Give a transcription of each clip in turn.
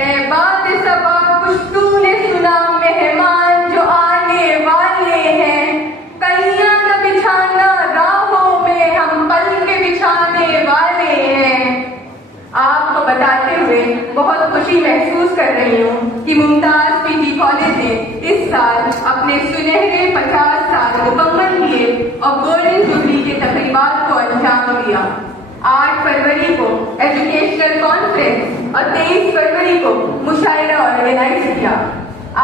ए बात सबा कुछ तूने सुना, मेहमान जो आने वाले हैं, कलियां न बिछाना राहों में, हम पल के बिछाने वाले हैं। आपको बताते हुए बहुत खुशी महसूस कर रही हूँ कि मुमताज पीजी कॉलेज ने इस साल अपने सुनहरे 50 साल मुकम्मल किए और गोल्डन जुबली के तकरीबात को अंजाम दिया। 8 फरवरी को एजुकेशनल कॉन्फ्रेंस और 23 फरवरी को मुशायरा ऑर्गेनाइज किया।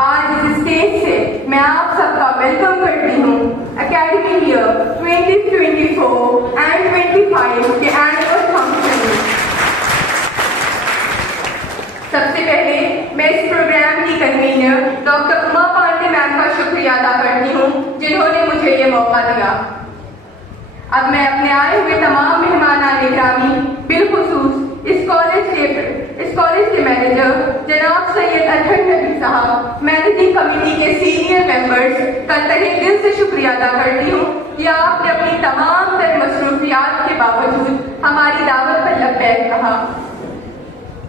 आज इस स्टेज से मैं आप सबका वेलकम करती हूँ एकेडमिक ईयर 2024 एंड 25 के एनुअल फंक्शन में। सबसे पहले मैं इस प्रोग्राम की convenor doctor Uma Pandey ma'am का शुक्रिया अदा करती हूँ जिन्होंने मुझे ये मौका दिया। अब मैं अपने आए हुए तमाम मेहमानान गिरामी बिलखुसूस इस कॉलेज के मैनेजर जनाब सैयद अजहर नबी साहब, मैनेजिंग कमेटी के सीनियर मेंबर्स का तहे दिल से शुक्रिया अदा करती हूँ कि आपने अपनी तमाम तर मसरूफियात के बावजूद हमारी दावत पर लब्बैक कहा।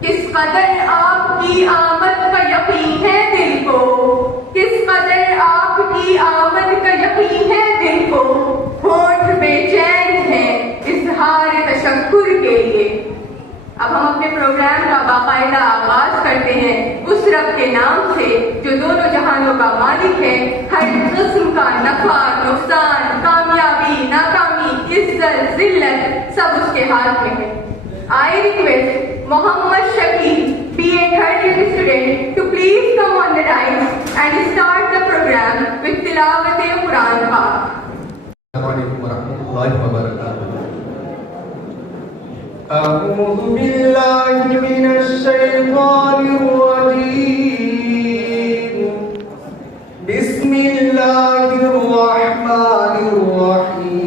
किस कदर आपकी आमद का यकीन है दिल को, किस कदर आपकी आमद का यकीन है दिल को, होठ बेचैन है इज़हार तशक्कुर के लिए। अब हम अपने प्रोग्राम का बाकायदा आगाज करते हैं उस रब के नाम से जो दोनों जहानों का मालिक है, हर किस्म का नफा नुकसान कामयाबी नाकामी इज्जत जिल्लत सब उसके हाथ में है। I request Mohammad Shakil, BA third year student, to please come on the dais and start the program with Tilawat-e-Quran Pak. Assalamualaikum warahmatullahi wabarakatuh. A'udzu billahi minasy syaithanir rajim. Bismillahirrahmanirrahim.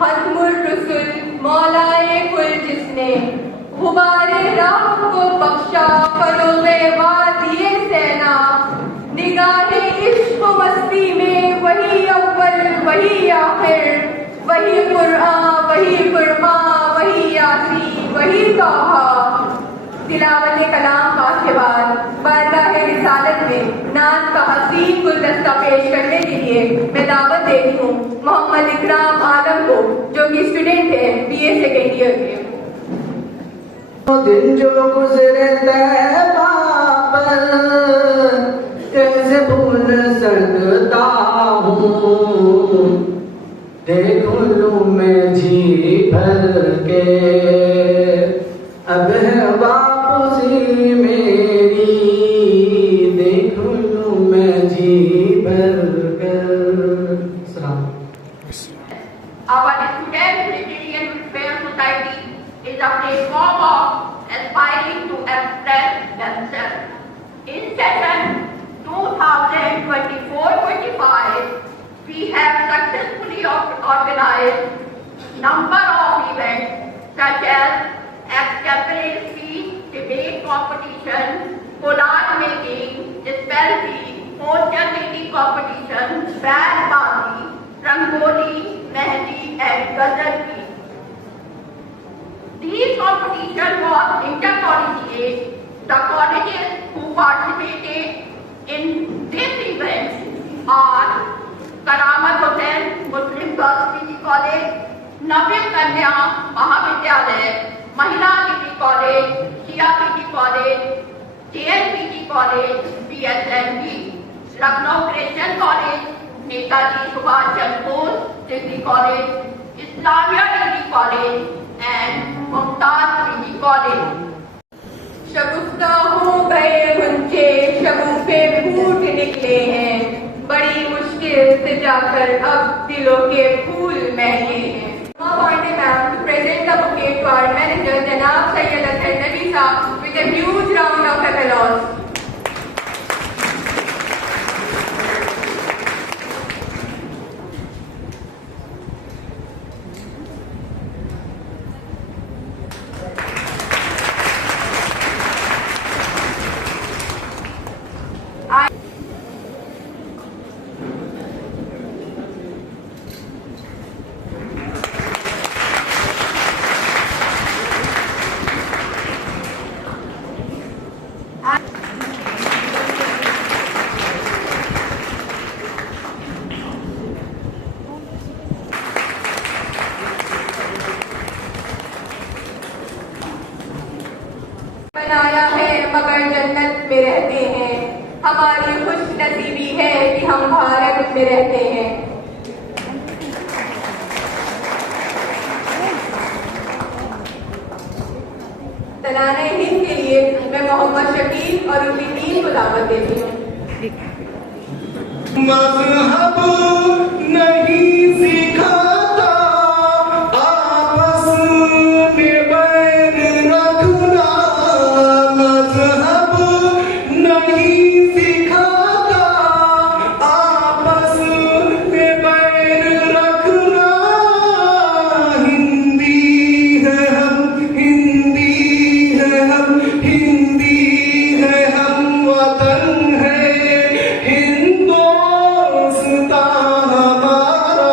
खत्मुर रसूल मौलाए कुल जिसने गुबारे राह को बख्शा फरोगे वादिए सेना, निगाहे इश्क मस्ती में वही अव्वल वही आखिर, वही कुरआन वही फुरकान वही यासीन वही तौहा। तिलावत कलाम पाक के बाद बारगाह रिसालत में नात का हसीन गुलदस्ता पेश करने के लिए मैं दावत देती हूँ मोहम्मद इकराम आलम को जो कि स्टूडेंट है BA सेकेंड ईयर के। दिन जो गुजरे तैबा पर कैसे भूल सकता हूँ, देखो लूं मैं जी भर के अब है वापसी मेरी, देखो लूं मैं जी भर कर। Our student Nigerian Welfare Society is a platform of aspiring to express themselves. In session 2024-25, we have successfully organized number of events such as acapella speech, debate competition, collage making, spell bee, poster making competition, band party, rangoli, mehndi and ghazal bee. These competitions was intercollegiate. The colleges who participated in this event are Karamat Hussain Muslim Girls PG College, Navya Kanya Mahavidyalaya, Mahila PG College, Shia PG College, JNPG College, BSNB, Lucknow Christian College, Netaji Subhash Chandra Bose Degree College, Islamia Degree College, and Mumtaz खिले हैं, बड़ी मुश्किल से जाकर अब दिलों के फूल महके हैं। Uma Pandey ma'am to present the bouquet to our manager जनाब सैयद अतहर नबी साहब with a huge round of applause. बनाया है मगर जन्नत में रहते हैं, हमारी खुश नसीबी है कि हम भारत में रहते हैं। तराने हिंद के लिए मैं मोहम्मद शकील और उनकी टीम को दावत देती हूँ। मज़हब नहीं सिखाता आपस में बैर रखना, मज़हब नहीं सिखाता आपस में बैर रखना। हिंदी है हम, हिंदी है हम, हिंदी है हम, वतन है हिंदुस्तान हमारा।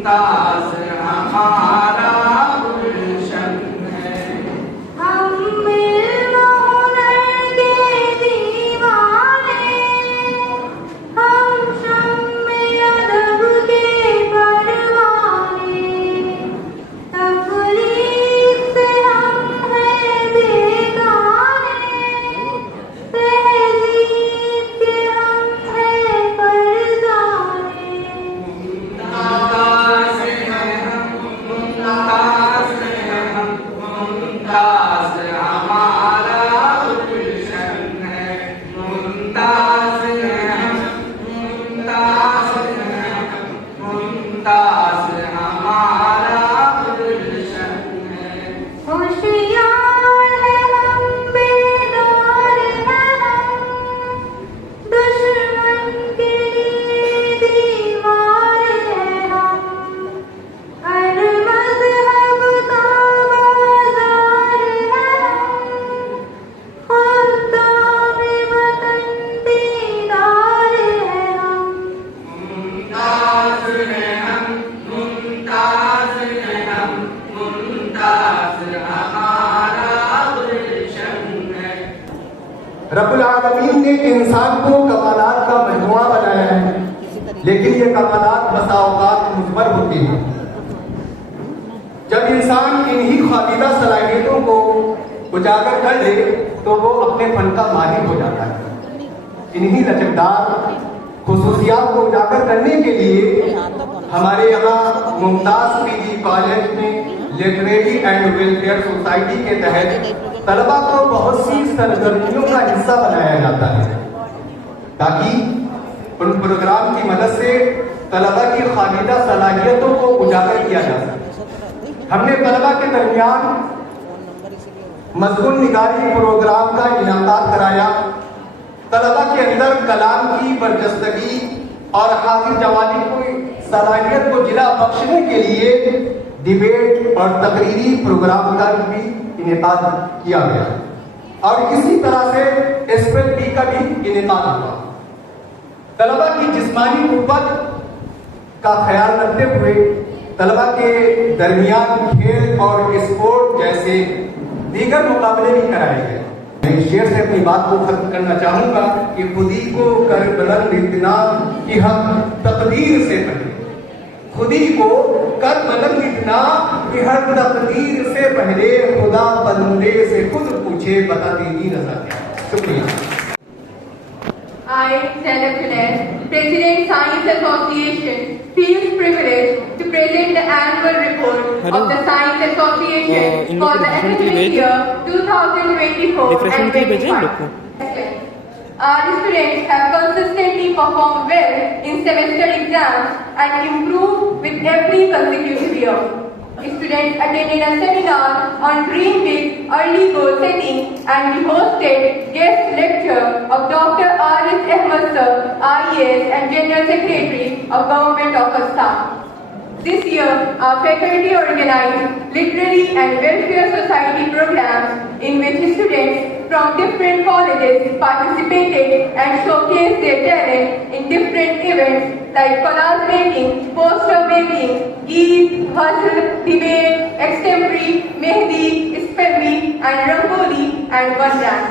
मुमताज हमारा गुलशन है। हम हुनर के दीवाने, हम शम्मे अदब के परवाने, तकलीफ से हम हैं बेगाने, तहजीब के हम हैं फरजाने। मुमताज हैं हम, मुमताज हैं हम, मुमताज हमारा गुलशन है। मुमताज हैं हम, मुमताज हैं हम, मुमताज हमारा गुलशन है। होशियार है हम, बेदार है हम, दुश्मन के लिए दीवार है हम, हर मज़हब का बाज़ार है हम, ख़ुदाए वतन दीदार है हम। मुमताज हैं हम, मुमताज हैं हम, मुमताज हमारा गुलशन है। रब्बुल आलमीन ने इंसान को कमालात का मजमुआ बनाया है, लेकिन ये कमालात बसा औकात मुजमर होती है। जब इंसान इन्हीं खालिदा सलाहियतों को उजागर कर ले तो वो अपने फन का माहिर हो जाता है। इन्हीं लचकदार खुसूसियात को उजागर करने के लिए हमारे यहाँ मुमताज पीजी कॉलेज में लिटरेरी एंड वेलफेयर सोसाइटी के तहत तलबा को बहुत सी सरगर्मियों का हिस्सा बनाया जाता है, ताकि उन प्रोग्राम की मदद से तलबा की खालिदा सलाहियतों को उजागर किया जा सके। हमने तलबा के दरमियान मज़मून निगारी प्रोग्राम का इनाकाद कराया। तलबा के अंदर कलाम की बरजस्तगी और हाजिर जवानी की सलाहियत को जिला बख्शने के लिए डिबेट और तकरीरी प्रोग्राम का भी इनेकाद किया गया और इसी तरह से SPLB का भी इनेकाद हुआ। तलबा की जिस्मानी कुव्वत का ख्याल रखते हुए तलबा के दरमियान खेल और स्पोर्ट जैसे दीगर मुकाबले भी कराए गए। मैं इस शेर से अपनी बात को खत्म करना चाहूंगा कि खुदी को कर बुलंद इतना कि हम तकदीर से पहले, खुदी को कर बुलंद इतना कि हर तकदीर से पहले खुदा बंदे से खुद पूछे बता तेरी रज़ा क्या। शुक्रिया। I, Zainab Junaid, President Science Association, feels privileged to present the annual report of the Science Association for the academic year 2024 and 25. Our students have consistently performed well in semester exams and improved with every consecutive year. Students attended a seminar on Dream Big Early Goal Setting and we hosted guest lecture of Dr. Arif Ahmed Sir, IAS and General Secretary of Government of Assam. This year, our faculty organized literary and welfare society programs in which students from different colleges participated and showcased their talent in different events like collage making, poster making, Eid, Ghazal, debate, extempore, mehdi, spelling, and rangoli, and one dance.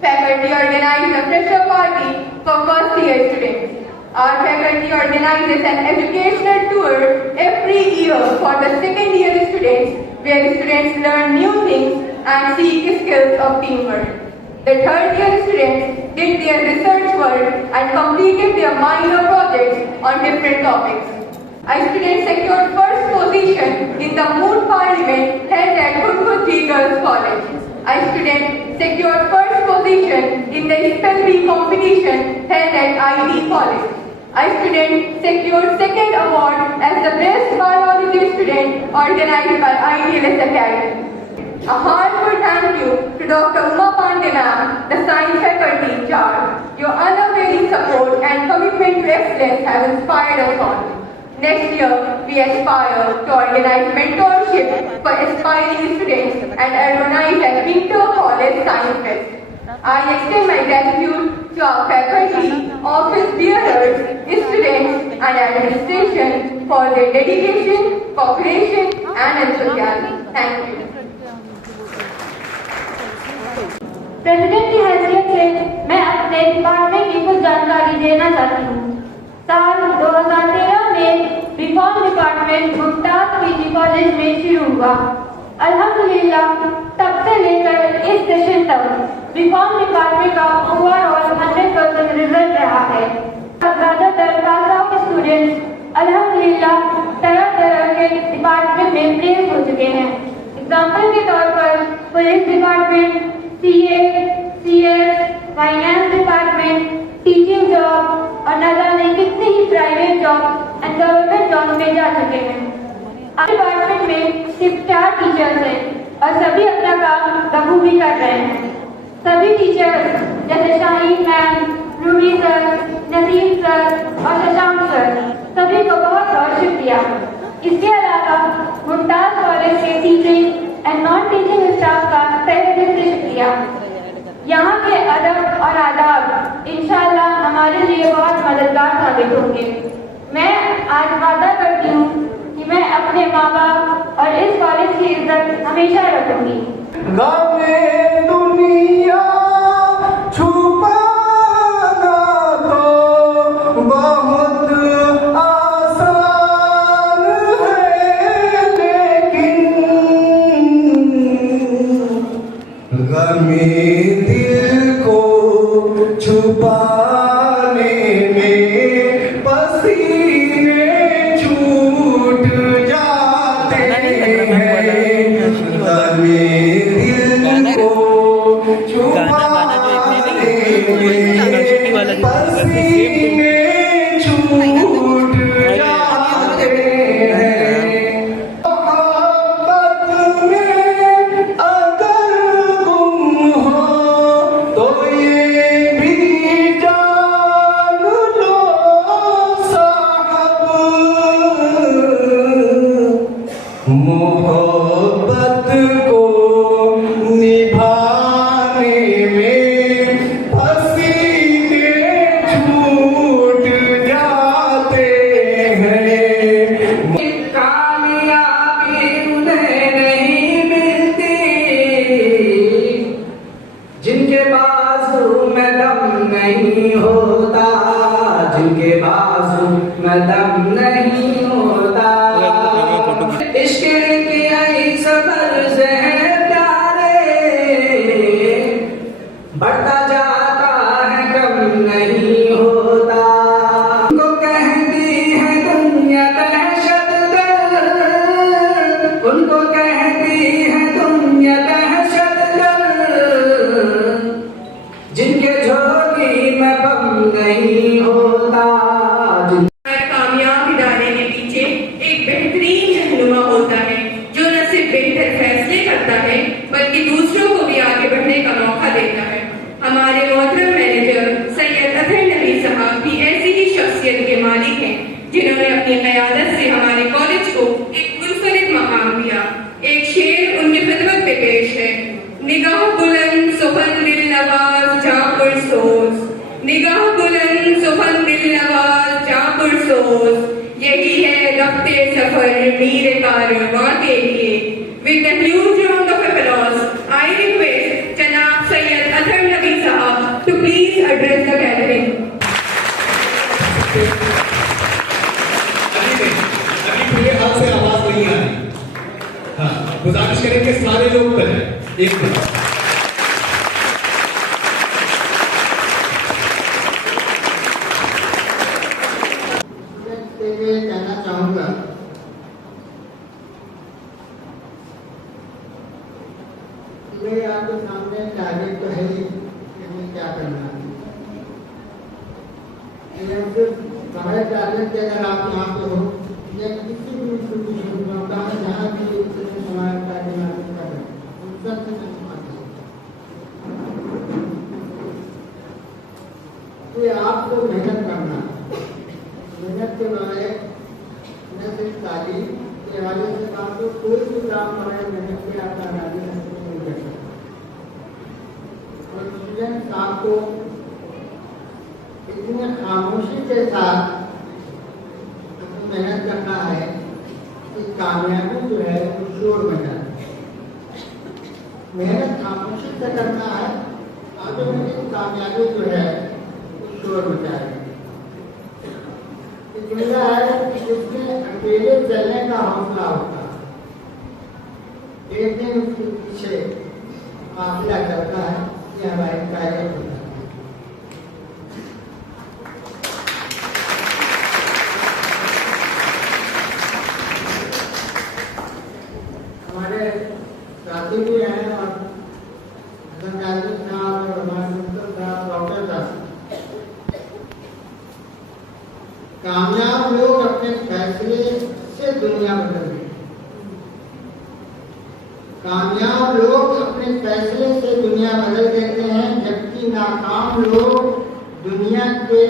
Faculty organized a fresher party for first year students. Our faculty organizes an educational tour every year for the second year students, where students learn new things and seek skills of teamwork. The third year students did their research work and completed their minor projects on different topics. Our students secured first position in the Mood Parliament held at Hudhudji Girls College. Our students secured first position in the SPLB competition held at ID College. Our student secured second award as the best biology student organized by IDLS Academy. A heartfelt thank you to Dr. Uma Pandey ma'am, the science faculty in charge. Your unwavering support and commitment to excellence have inspired us all. Next year, we aspire to organize mentorship for aspiring students and organize at Winter College Science Fest. I extend my gratitude to our faculty, office bearers, students and administration for their dedication, cooperation and enthusiasm. Thank you. President की हैसियत से मैं अपने department की कुछ जानकारी देना चाहती हूँ। साल 2013 में BCom department Mumtaz PG college में शुरू हुआ। अल्हम्दुलिल्लाह तब से लेकर इस सेशन तक बीकॉम डिपार्टमेंट का ओवरऑल 100% रिजल्ट रहा है। ज्यादातर पास आउट स्टूडेंट्स अल्हम्दुलिल्लाह तरह तरह के डिपार्टमेंट में प्लेस हो चुके हैं। एग्जाम्पल के तौर पर police department, CA, CS, finance department, teaching job और न जाने कितने ही private job and government job में जा चुके हैं। डिपार्टमेंट में सिर्फ 4 टीचर्स हैं और सभी अपना काम बखूबी कर रहे हैं। सभी टीचर्स जैसे Shaheen ma'am, Ruby sir, Naseem sir और शशांक सर, सभी को बहुत बहुत शुक्रिया। इसके अलावा मुमताज कॉलेज के teaching and non teaching staff का तहे दिल से शुक्रिया। यहाँ के अदब और आदाब इंशाअल्लाह हमारे लिए बहुत मददगार साबित होंगे। मैं आज वादा करती हूँ कि मैं अपने माँ बाप और इस कॉलेज की इज्जत हमेशा रखूंगी। गमे दुनिया छुपाना तो बहुत आसान है, लेकिन गमे दिल को छुपाने में पसीने छूट जाते हैं। गमे दिल को छुपाने में पसीने छूट जाते हैं। मोहब्बत में अगर गुम हो तो ये भी जान लो साहब, मोहब्बत को निभाने में पसीने छूट जाते हैं। कामयाबी उन्हें नहीं मिलती जिनके बाजू में दम नहीं होता, जिनके बाजू में दम नहीं होता। इश्क की आई सफर से प्यारे बढ़ता जाता है, कम नहीं होता। उनको कहती है दुनिया दहशतगर्द, उनको कहती है दुनिया दहशतगर्द, जिनके झोली में बम नहीं होता। कामयाब इदारे के पीछे एक बेहतरीन रहनुमा होता है जो न सिर्फ बेहतर फैसले करता है बल्कि दूसरों को भी आगे बढ़ने का मौका देता है। हमारे मोहतरम मैनेजर सैयद अतहर नबी साहब भी ऐसी ही शख्सियत के मालिक हैं जिन्होंने अपनी क़यादत से हमारे कॉलेज को एक मुनफरिद मकाम दिया। एक शेर उनकी खिदमत में पेश है। निगाह बुलंद सुखन दिल नवाज जा पुरसोज, निगाह बुलंद सुखन दिल नवाज जा पुरसोज, यही है रफ्ते सफर मीर कारवां के लिए। With a huge round of applause, I request जनाब सैयद अतहर नबी साहब to please address the gathering. अभी पूरे हाथ से आवाज नहीं आ रही। हाँ, गुजारिश करेंगे सारे लोग करें एक मिनट। कहना चाहूंगा मेरे आपके सामने टारगेट तो है ही कि हमें क्या करना है। हमारे टारगेट के अगर आप यहाँ पे हो या किसी भी इंस्टीट्यूशन में जहाँ भी हमारे टारगेट कर रहे हैं उन सबसे तो आपको मेहनत करना है। मेहनत के बारे न सिर्फ तालीम के हवाले से बात तो कोई भी काम हमारे मेहनत के आपका राजी नहीं कर सकता। और स्टूडेंट्स आपको इतनी खामोशी के साथ अपनी मेहनत करना है कि कामयाबी जो है वो शोर बना। मेहनत खामोशी से करना है, ऑटोमेटिक कामयाबी जो है वो शोर मचाएगी। दुनिया है जिसमें अकेले चलने का हौसला होता है, एक दिन उसके पीछे काफिला चलता है, ये हमारी कार्य होता है। हमारे साथी भी हैं और संगाली साहब और हमारे डॉक्टर साहब, डॉक्टर साहब, कामयाब लोग अपने फैसले से दुनिया बदल देते हैं। कामयाब लोग अपने फैसले से दुनिया बदल देते हैं, जबकि नाकाम लोग दुनिया के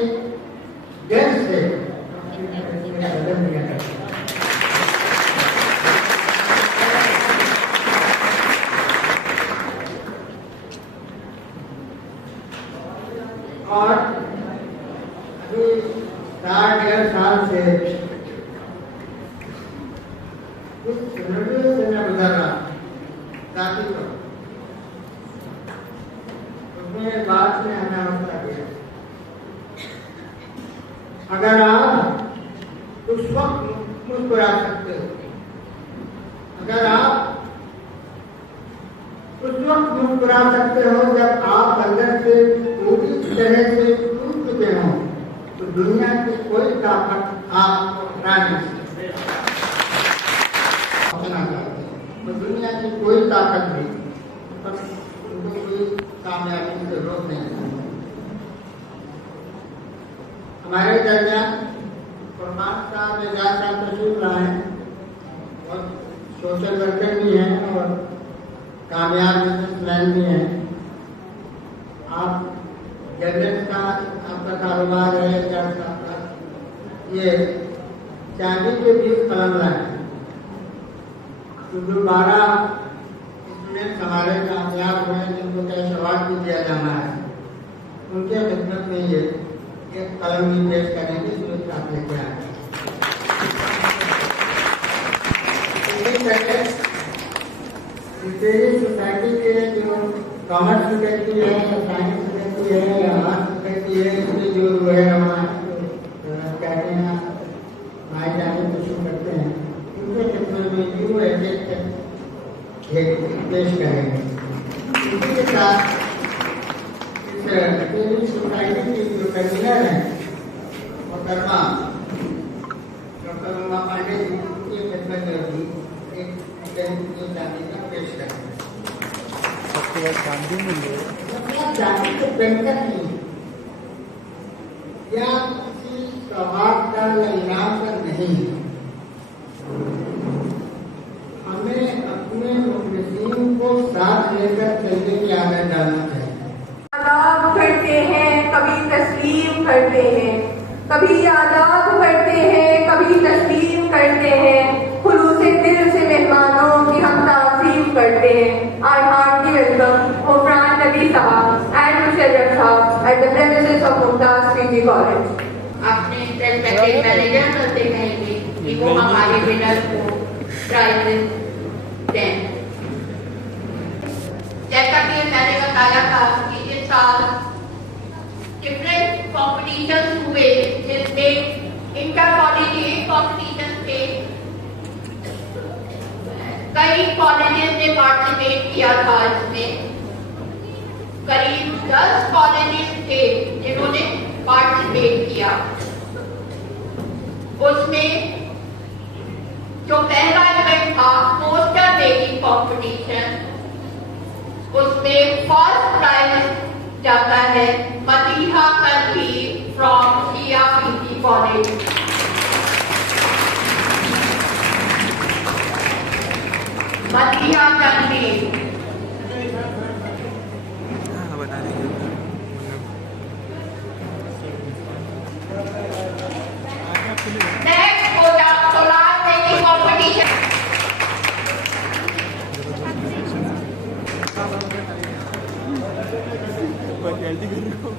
डर से बदल दिया करते हैं। और अभी 60-1.5 साल से कुछ सिनेरियो से मैं गुजर रहा साथी को, उसमें बात में हमें हौसला दिया। अगर आप उस वक्त मुस्कुरा सकते हो, अगर आप उस वक्त मुस्कुरा सकते हो जब आप अंदर से पूरी तरह से टूट चुके हो, तो दुनिया की कोई ताकत आपको हरा नहीं सकती। तो दुनिया की कोई ताकत भी उनको कोई कामयाबी से रोक नहीं सकती। हमारे दरमियान फरमान साहब, एजाज साहब तशरीफ लाए हैं और सोशल वर्कर भी हैं और कामयाब बिजनेसमैन भी हैं। आप गैजेट का आपका कारोबार है, आपका ये चांदी के 20 कलम लाए, तो जो 12 स्टूडेंट्स हमारे कामयाब हुए जिनको कैश अवार्ड भी दिया जाना है, उनके खिदमत में ये एक कलम भी पेश करेंगे जो आप लेके आए। सोसाइटी के जो कॉमर्स फैकल्टी है, साइंस फैकल्टी है या आर्ट फैकल्टी है, इसमें जो है हमारे कहते हैं भाई जाने शुरू करते हैं, उनके खिदमत में न्यू एजेंट पेश करेंगे। इसी के साथ इस सोसाइटी की जो कन्वीनर है मोहतरमा डॉक्टर उमा पांडे जी की खिदमत में भी एक चांदी का पेश करेंगे। चांदी को पेंटर नहीं या किसी सौभाग्य का या इनाम का नहीं, हमें अपने मुखलिसीन को साथ लेकर चलने की आदत डालना चाहिए। आदाब करते हैं, कभी तस्लीम करते हैं, कभी आदाब करते हैं, कभी तस्लीम करते हैं। खुलूसे दिल से मेहमानों की हम ताज़ीम करते हैं। I heartily welcome Hofran Nabi Sahab and Musharraf Sahab at the premises of Mumtaz PG College. अपने रेस्पेक्टेड मैनेजर से कहेंगे कि वो हमारे विनर को प्राइजेस दें। जैसा कि मैंने बताया था कि इस साल डिफरेंट कॉम्पिटिशन्स हुए, जिसमें इंटर कॉलेजिएट कॉम्पिटिशन थे। कई कॉलेजेस ने पार्टिसिपेट किया था इसमें। करीब 10 कॉलेजेस थे जिन्होंने पार्टिसिपेट किया। उसमें जो पहला इवेंट था पोस्टर मेकिंग कंपटीशन, उसमें फर्स्ट प्राइज जाता है Madiha Tanvi from Shia PG college. Madiha Tanvi next हो जा सोलार मेकिंग कंपटीशन। जल्दी कर रहे हो।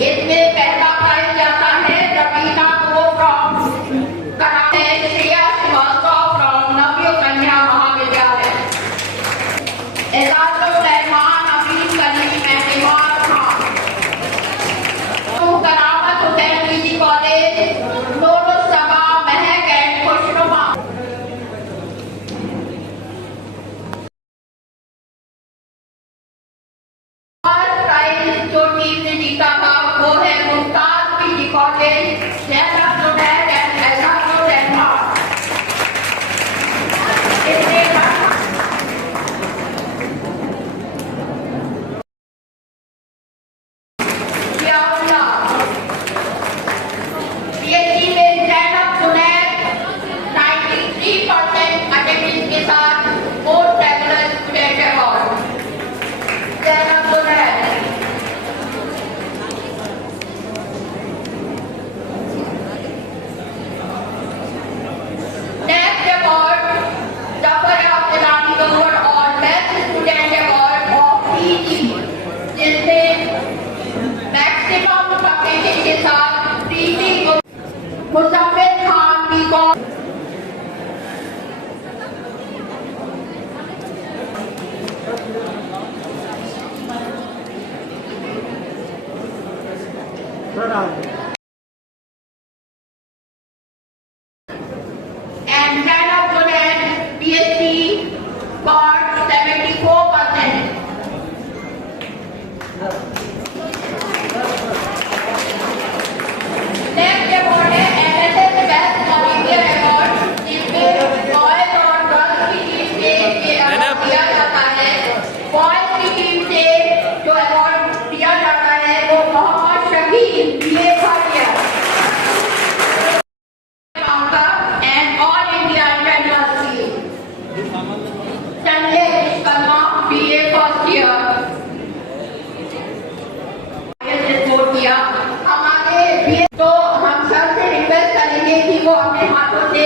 इसमें पहला प्राइज जाता है रवीना को from karate, Shreya Srivastava from Navya Kanya Mahavidyalaya, Ejazul Rahman अमीन कलीम मेहमान खान, करामत हुसैन पीजी कॉलेज, नूर सभा महक एंड खुशनुमा। फर्स्ट प्राइज जो टीम ने जीता था वो है मुमताज पीजी कॉलेज, जैसा जुनैद एंड एजाजुल रहमान। PhD में जैनब जुनैद 93% अटेंडेंस के साथ most regular student award. Zainab Junaid. Next award Zafar Abdullani award और best student award of PG, जिसमें मैक्सिमम सफेद के साथ प्रीति मुजफ्फर खान की कौन and Zainab Junaid PhD got 74%. Next award है NSS बेस्ट वॉलंटियर अवार्ड, जिसमें बॉयज और गर्ल्स की टीम से ये अवार्ड दिया जाता है। बॉयज की टीम से जो अवार्ड दिया जाता है वो Mohammad Shakeel BA Bhatia and all India university, Sanjay Vishwakarma BA first year score किया। हमारे तो हम सब से रिक्वेस्ट करेंगे कि वो अपने हाथों से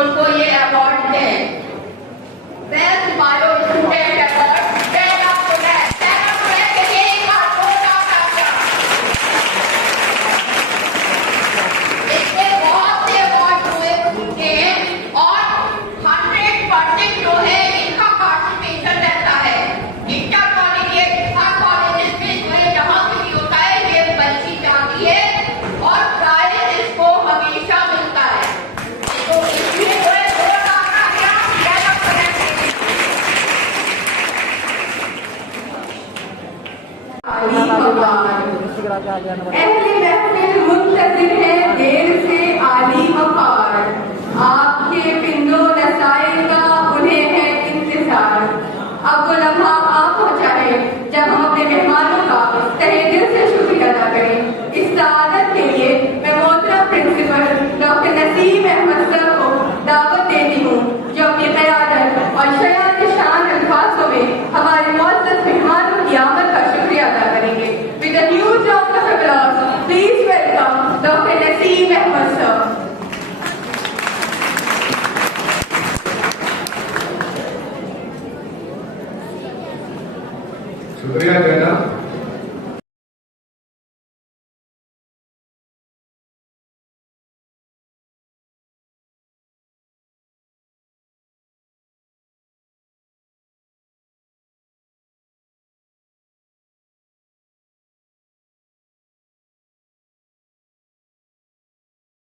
उनको ये अवार्ड दें। Best bio student award Zainab Junaid. Zainab Junaid के लिए एक बार जोरदार तालियां। इसमें बहुत से अवार्ड हुए हैं और 100% जो है इनका पार्टिसिपेशन रहता है। इंटर कॉलेज हर कॉलेज में जो है जहाँ से भी होता है ये बच्ची जाती है और प्राइज इसको हमेशा मिलता है। तो इसलिए जो है जोरदार तालियां जैनब जुनैद के लिए। अहले महफिल मुंतज़िर है देर से आली वक़ार, आपके पिंडो नसाइल का उन्हें है इंतजार। अब वो लम्हा आ पहुंचा है जब हम अपने मेहमानों का तहे दिल से शुक्रिया अदा करें। इस सआदत के लिए मैं मोहतरम principal doctor Naseem Ahmed sir को दावत देती हूँ, जो अपनी क़यादत और शयान शान अल्फाज़ों में हमारे मुअज़्ज़ज़ मेहमानों की आमद का शुक्रिया अदा करेंगे। With a huge round of applause, please welcome Dr. Naseem Ahmed sir. शुक्रिया